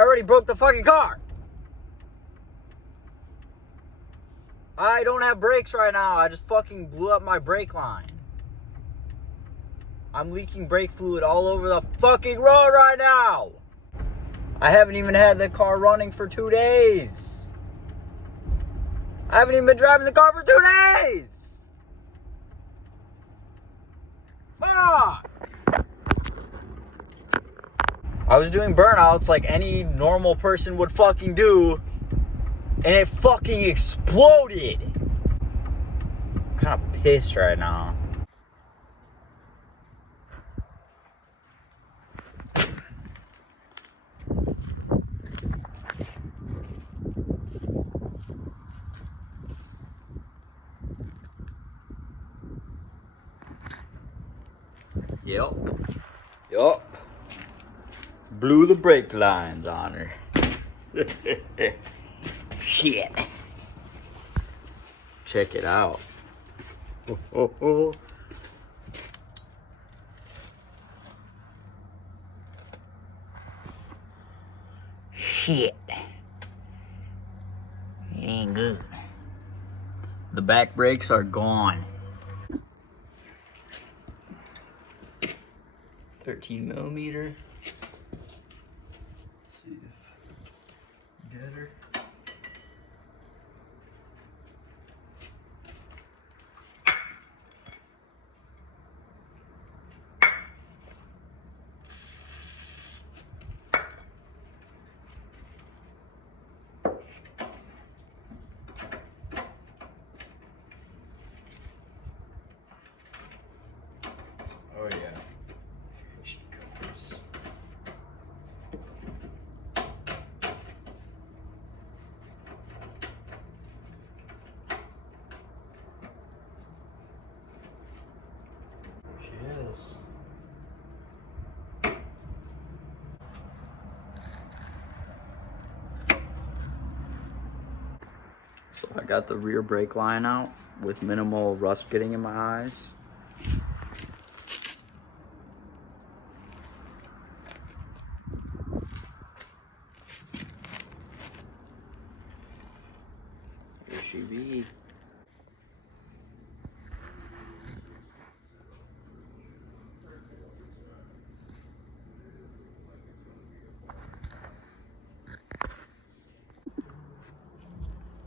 already broke the fucking car. I don't have brakes right now. I just fucking blew up my brake line. I'm leaking brake fluid all over the fucking road right now. I haven't even had the car running for 2 days. I haven't even been driving the car for 2 days. Fuck. I was doing burnouts like any normal person would fucking do, and it fucking exploded. I'm kind of pissed right now. Yup. Blew the brake lines on her. Shit. Check it out. Shit. It ain't good. The back brakes are gone. 13mm. Let's see if get her. Oh yeah. So I got the rear brake line out with minimal rust getting in my eyes. Here she be.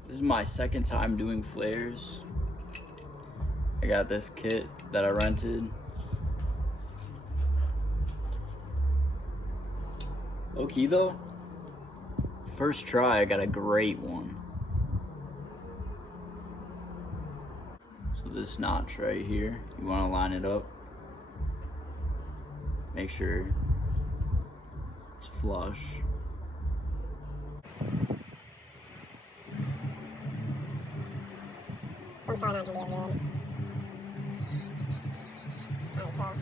This is my second time doing flares. I got this kit that I rented. Low key though, first try I got a great one. So this notch right here, you want to line it up. Make sure it's flush. Someone's probably not going to be as good. I would tell.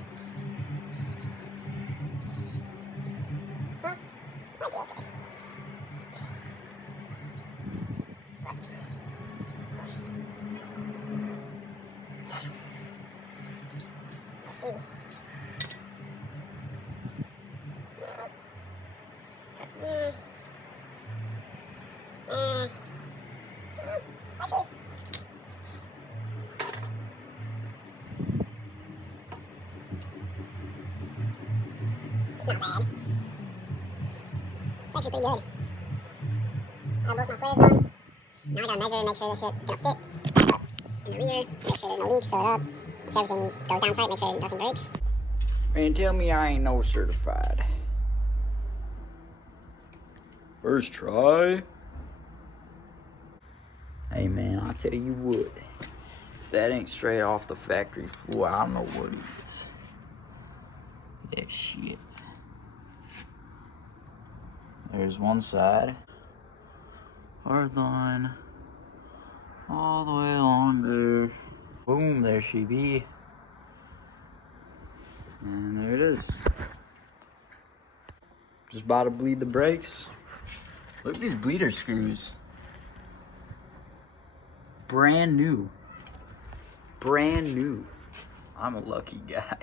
Well, might be okay. Let's see. Actually. It's not bad. It's actually pretty good. I have both my flares on. Now I gotta measure and make sure this shit is gonna fit back up in the rear. Make sure there's no leaks, fill it up. Make sure everything goes down tight, make sure nothing breaks. Man, tell me I ain't no certified. First try. Hey man, I'll tell you what. That ain't straight off the factory floor. I don't know what it is. That shit. There's one side. Hard line. All the way on there. Boom, there she be. And there it is. Just about to bleed the brakes. Look at these bleeder screws. Brand new. Brand new. I'm a lucky guy.